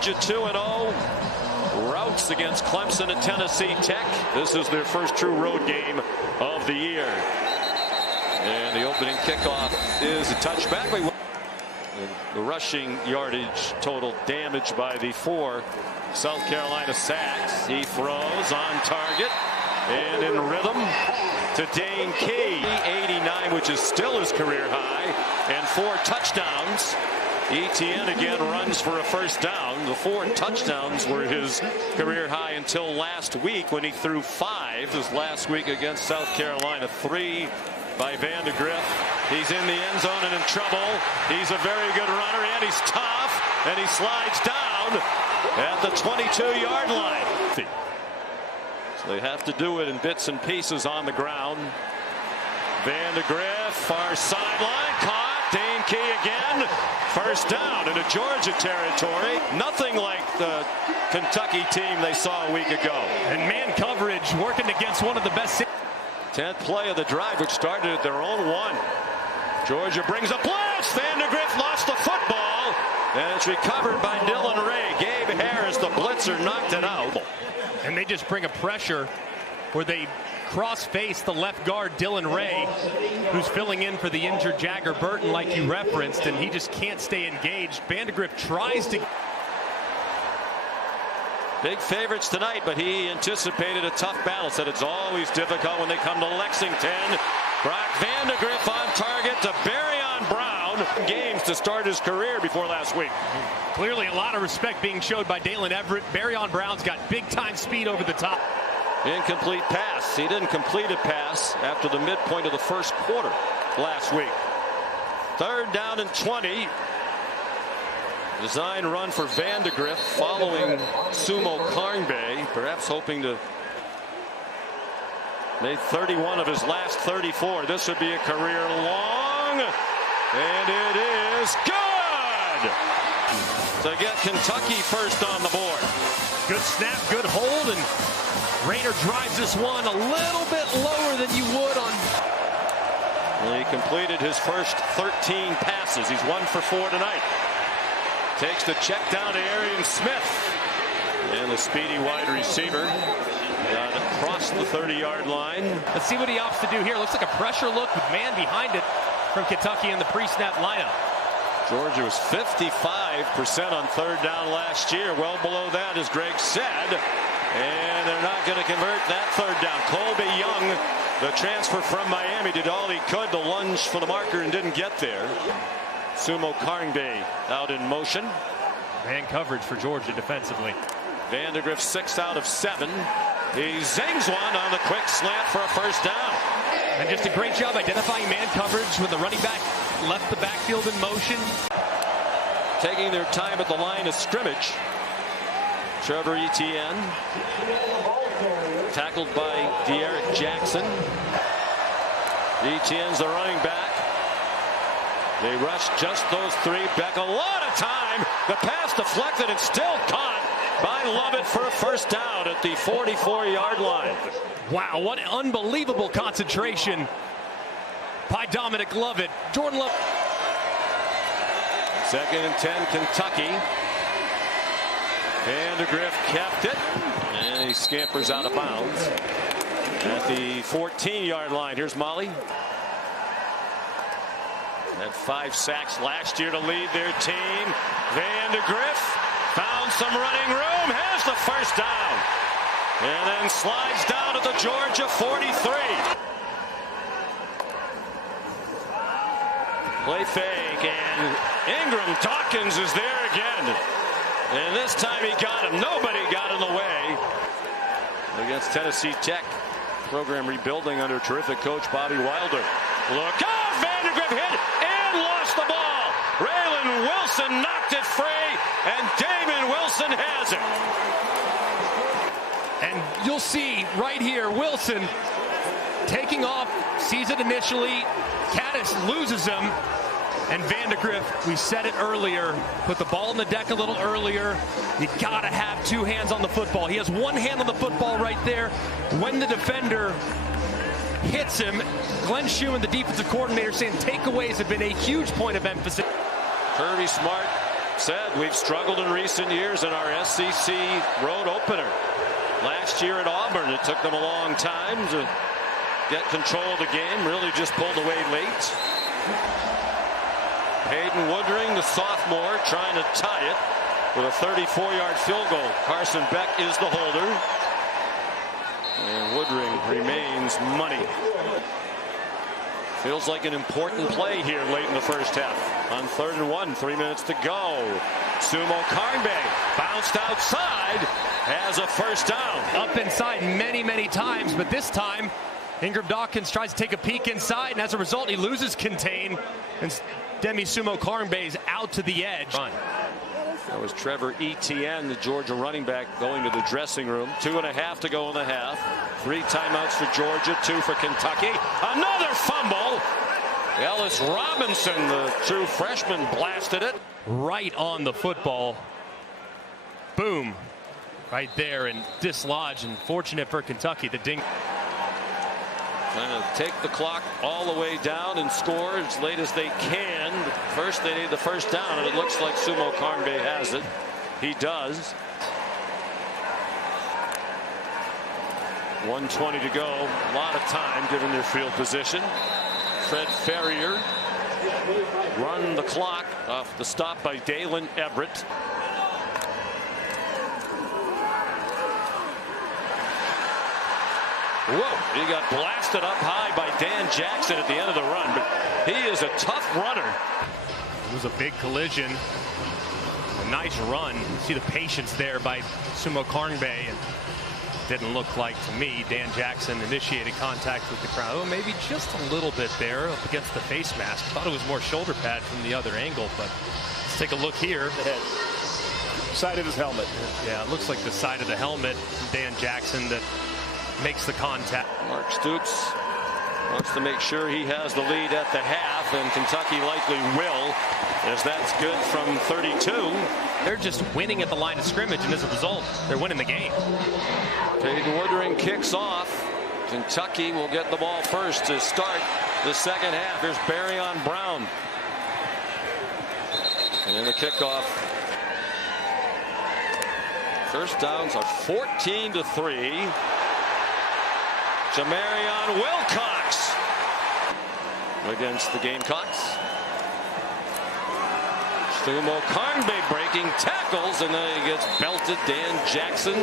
Georgia 2-0. Routes against Clemson and Tennessee Tech. This is their first true road game of the year. And the opening kickoff is a touchback. The rushing yardage total damaged by the 4 South Carolina sacks. He throws on target and in rhythm to Dane Key. 89, which is still his career high, and 4 touchdowns. ETN again runs for a first down. The 4 touchdowns were his career high until last week when he threw 5. This last week against South Carolina. 3 by vandagriff. He's in the end zone and in trouble. He's a very good runner, and he's tough, and he slides down at the 22-yard line. So they have to do it in bits and pieces on the ground. Vandagriff, far sideline, caught. Dane Key again. First down into Georgia territory. Nothing like the Kentucky team they saw a week ago. And man coverage working against one of the best. 10th play of the drive, which started at their own 1. Georgia brings a blitz. Vandagriff lost the football, and it's recovered by Dylan Ray. Gabe Harris, the blitzer, knocked it out. And they just bring a pressure where they cross-face the left guard, Dylan Ray, who's filling in for the injured Jagger Burton, like you referenced, and he just can't stay engaged. Vandagriff tries to. Big favorites tonight, but he anticipated a tough battle. Said it's always difficult when they come to Lexington. Brock Vandagriff on target to Barryon Brown. Games to start his career before last week. Clearly a lot of respect being showed by Dalen Everett. Barryon Brown's got big-time speed over the top. Incomplete pass. He didn't complete a pass after the midpoint of the first quarter last week. 3rd down and 20. Design run for Vandagriff following Sumo Carnbay, perhaps hoping to make 31 of his last 34. This would be a career long, and it is good to get Kentucky first on the board. Good snap, good hold, and Rayner drives this one a little bit lower than you would on. Well, he completed his first 13 passes. He's 1 for 4 tonight. Takes the check down to Arian Smith. And the speedy wide receiver got across the 30-yard line. Let's see what he opts to do here. Looks like a pressure look with man behind it from Kentucky in the pre-snap lineup. Georgia was 55% on 3rd down last year. Well below that, as Greg said. And they're not going to convert that 3rd down. Colby Young, the transfer from Miami, did all he could to lunge for the marker and didn't get there. Sumo Carnbay out in motion. Man coverage for Georgia defensively. Vandagriff 6 out of 7. He zings one on the quick slant for a first down. And just a great job identifying man coverage when the running back left the backfield in motion. Taking their time at the line of scrimmage. Trevor Etienne. Tackled by De'Aric Jackson. Etienne's the running back. They rushed just those 3. Beck a lot of time. The pass deflected and still caught by Lovett for a first down at the 44-yard line. Wow, what unbelievable concentration by Dominic Lovett. Jordan Lovett. 2nd and 10, Kentucky. Vandagriff kept it, and he scampers out of bounds at the 14-yard line. Here's Molly. Had 5 sacks last year to lead their team. Vandagriff found some running room, has the first down, and then slides down to the Georgia 43. Play fake, and Ingram Dawkins is there again. And this time he got him. Nobody got in the way. Against Tennessee Tech. Program rebuilding under terrific coach Bobby Wilder. Look out! Vandagriff hit and lost the ball. Raylan Wilson knocked it free, and Damon Wilson has it. And you'll see right here, Wilson taking off, sees it initially. Caddis loses him. And Vandagriff, we said it earlier, put the ball in the deck a little earlier. You gotta have 2 hands on the football. He has 1 hand on the football right there. When the defender hits him, Glenn Schumann, the defensive coordinator, saying takeaways have been a huge point of emphasis. Kirby Smart said we've struggled in recent years in our SEC road opener. Last year at Auburn, it took them a long time to get control of the game. Really just pulled away late. Hayden Woodring, the sophomore, trying to tie it with a 34-yard field goal. Carson Beck is the holder. And Woodring remains money. Feels like an important play here late in the first half. On 3rd and 1, 3 minutes to go. Sumo Karnbe bounced outside, has a first down. Up inside many times, but this time Ingram Dawkins tries to take a peek inside, and as a result he loses contain, and Demi Sumo Karnbe is out to the edge. That was Trevor Etienne, the Georgia running back, going to the dressing room. 2.5 to go in the half. 3 timeouts for Georgia, 2 for Kentucky. Another fumble. Ellis Robinson, the true freshman, blasted it. Right on the football. Boom. Right there and dislodged, and fortunate for Kentucky. The ding. Trying to take the clock all the way down and score as late as they can. But first they need the first down, and it looks like Sumo Karnbe has it. He does. 1:20 to go. A lot of time given their field position. Fred Ferrier run the clock off the stop by Dalen Everett. Whoa, he got blasted up high by Dan Jackson at the end of the run, but he is a tough runner. It was a big collision. A nice run. You see the patience there by Sumo Karnbe, and didn't look like, to me, Dan Jackson initiated contact with the crowd. Well, maybe just a little bit there up against the face mask. Thought it was more shoulder pad from the other angle, but let's take a look here. The head. Side of his helmet. Yeah, it looks like the side of the helmet. Dan Jackson that makes the contact. Mark Stoops wants to make sure he has the lead at the half, and Kentucky likely will, as that's good from 32. They're just winning at the line of scrimmage, and as a result, they're winning the game. Hayden Woodring kicks off. Kentucky will get the ball first to start the second half. Here's Barryon Brown. And the kickoff. First downs are 14-3. Jamarion Wilcox against the Gamecocks. Sumo Karnbe breaking tackles, and then he gets belted. Dan Jackson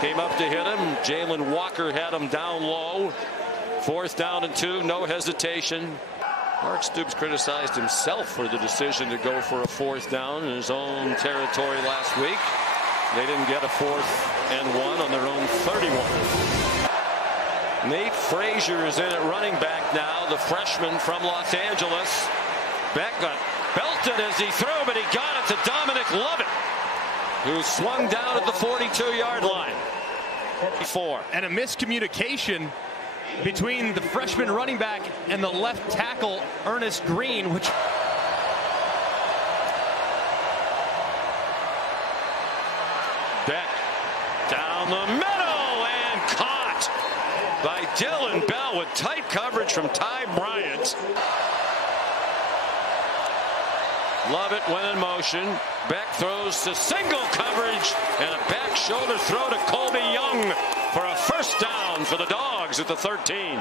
came up to hit him. Jalen Walker had him down low. 4th down and 2, no hesitation. Mark Stoops criticized himself for the decision to go for a 4th down in his own territory last week. They didn't get a 4th and 1 on their own 31. Nate Frazier is in at running back now, the freshman from Los Angeles. Beck got belted as he threw, but he got it to Dominic Lovett, who swung down at the 42-yard line. 4. And a miscommunication between the freshman running back and the left tackle, Ernest Green, which... Beck down the middle and caught by Dylan Bell with tight coverage from Ty Bryant. Lovett went in motion. Beck throws to single coverage and a back shoulder throw to Colby Young for a first down for the Dogs at the 13.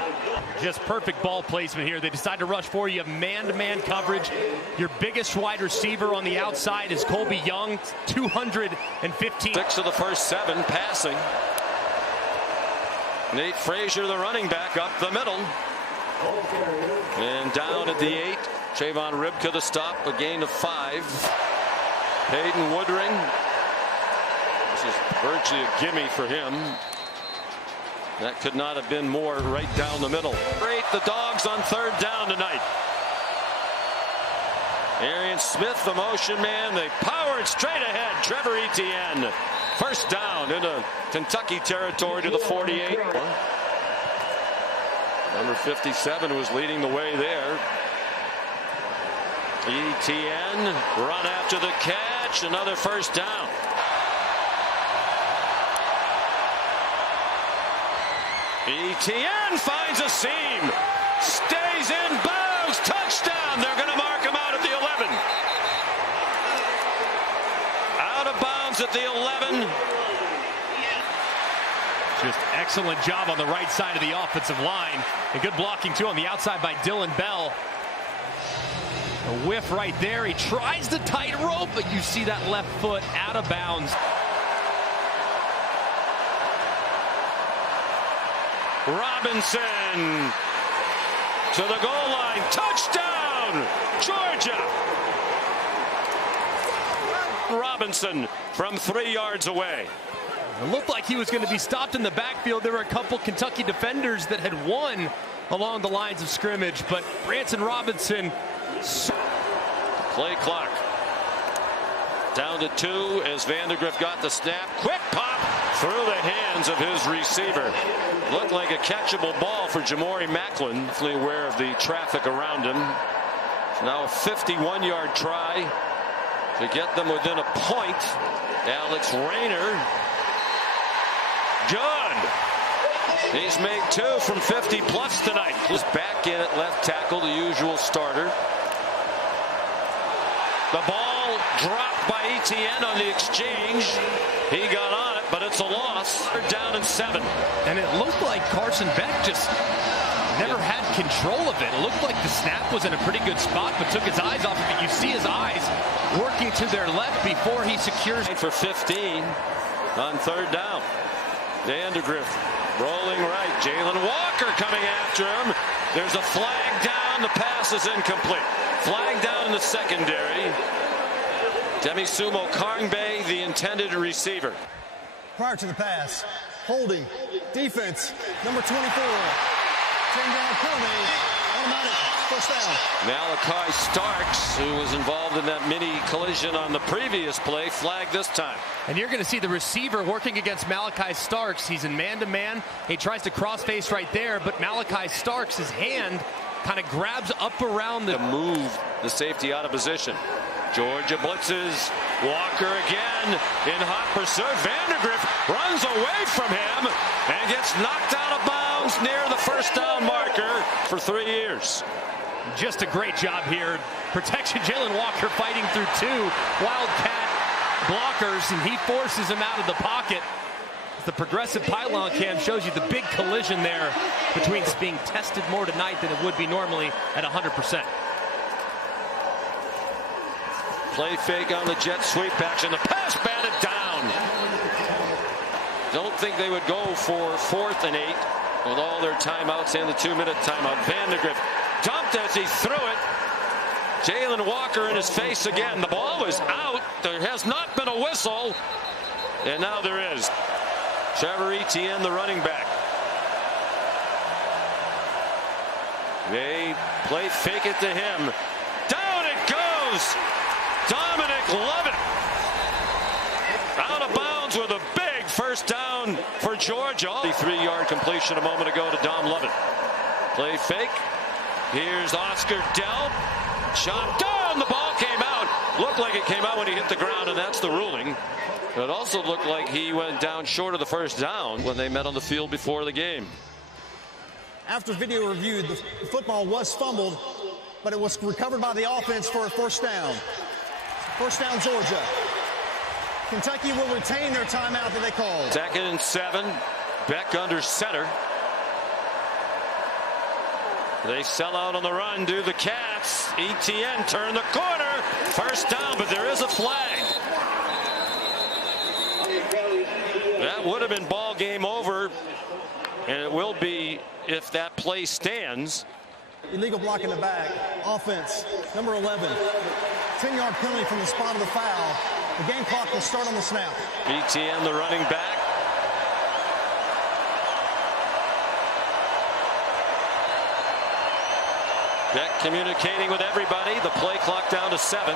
Just perfect ball placement here. They decide to rush for you. Man-to-man coverage. Your biggest wide receiver on the outside is Colby Young, 215. 6 of the first 7 passing. Nate Frazier, the running back, up the middle. And down at the 8. Trayvon Ribka the stop, a gain of 5. Hayden Woodring. This is virtually a gimme for him. That could not have been more right down the middle. Great, the Dogs on 3rd down tonight. Arian Smith, the motion man. They power it straight ahead. Trevor Etienne. First down into Kentucky territory to the 48. Number 57 was leading the way there. Etienne run after the catch. Another first down. Etienne finds a seam. Stays in bounds. Touchdown. They're going to mark him out at the 11. 11. Just excellent job on the right side of the offensive line. And good blocking, too, on the outside by Dylan Bell. A whiff right there. He tries the tightrope, but you see that left foot out of bounds. Robinson to the goal line. Touchdown, Georgia. Robinson from 3 yards away. It looked like he was going to be stopped in the backfield. There were a couple Kentucky defenders that had won along the lines of scrimmage, but Branson Robinson. Play clock down to 2 as Vandagriff got the snap. Quick pop through the hands of his receiver. Looked like a catchable ball for Jamori Macklin. Fully aware of the traffic around him. It's now a 51-yard try to get them within a point. Alex Rayner. Good. He's made 2 from 50 plus tonight. He's back in at left tackle, the usual starter. The ball dropped by ETN on the exchange. He got on it, but it's a loss. They're down in 7. And it looked like Carson Beck just never had control of it. It looked like the snap was in a pretty good spot, but took his eyes off of it. You see his eyes working to their left before he secures. For 15 on 3rd down. Vandagriff rolling right. Jalen Walker coming after him. There's a flag down. The pass is incomplete. Flag down in the secondary. Demisumo Karngbe, the intended receiver. Prior to the pass, holding, defense, number 24. 10-yard penalty, automatic, first down. Malachi Starks, who was involved in that mini collision on the previous play, flagged this time. And you're going to see the receiver working against Malachi Starks. He's in man-to-man. He tries to cross-face right there, but Malachi Starks, his hand kind of grabs up around the... To move the safety out of position. Georgia blitzes. Walker again in hot pursuit. Vandagriff runs away from him and gets knocked out of bounds near the first down marker for 3 years. Just a great job here. Protection. Jalen Walker fighting through 2 wildcat blockers, and he forces him out of the pocket. The progressive pylon cam shows you the big collision there between being tested more tonight than it would be normally at 100%. Play fake on the jet sweep action. The pass batted down. Don't think they would go for 4th and 8 with all their timeouts and the 2-minute timeout. Vandagriff dumped as he threw it. Jalen Walker in his face again. The ball is out. There has not been a whistle, and now there is. Trevor Etienne, the running back. They play fake it to him. Down it goes. Dominic Lovett out of bounds with a big first down for Georgia. The 3-yard completion a moment ago to Dom Lovett. Play fake. Here's Oscar Delp. Shot down. The ball came out. Looked like it came out when he hit the ground, and that's the ruling. It also looked like he went down short of the first down when they met on the field before the game. After video review, the football was fumbled, but it was recovered by the offense for a first down. First down, Georgia. Kentucky will retain their timeout that they called. 2nd and 7. Beck under center. They sell out on the run, do the Cats. ETN turn the corner. First down, but there is a flag. That would have been ball game over, and it will be if that play stands. Illegal block in the back. Offense, number 11. 10-yard penalty from the spot of the foul. The game clock will start on the snap. ETN, the running back. Beck communicating with everybody. The play clock down to 7.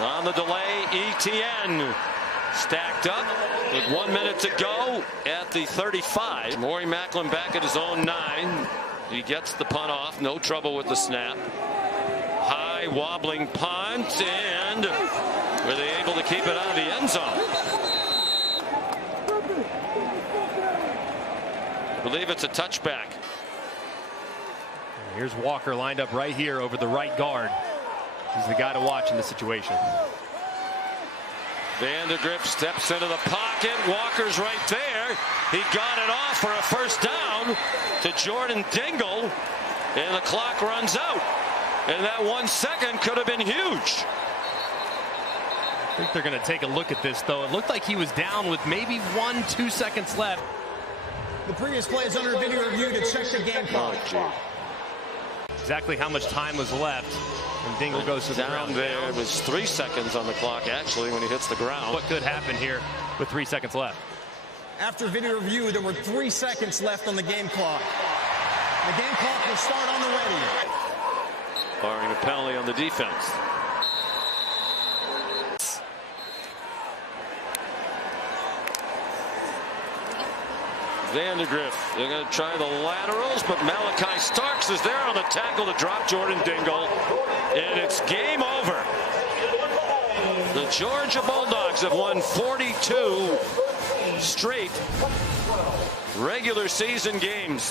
On the delay, ETN stacked up with 1 minute to go at the 35. Maury Macklin back at his own 9. He gets the punt off. No trouble with the snap. High wobbling punt, and were they able to keep it out of the end zone? I believe it's a touchback. Here's Walker lined up right here over the right guard. He's the guy to watch in this situation. Vandagriff steps into the pocket. Walker's right there. He got it off for a first down to Jordan Dingle, and the clock runs out. And that 1 second could have been huge. I think they're going to take a look at this, though. It looked like he was down with maybe 1-2 seconds left. The previous play is under video review to check the game clock. Exactly how much time was left. And Dingle goes to the ground. There it was 3 seconds on the clock, actually, when he hits the ground. What could happen here with 3 seconds left? After video review, there were 3 seconds left on the game clock. The game clock will start on the ready. Barring a penalty on the defense. Vandagriff, they're going to try the laterals, but Malachi Starks is there on the tackle to drop Jordan Dingle, and it's game over. The Georgia Bulldogs have won 42 straight regular season games.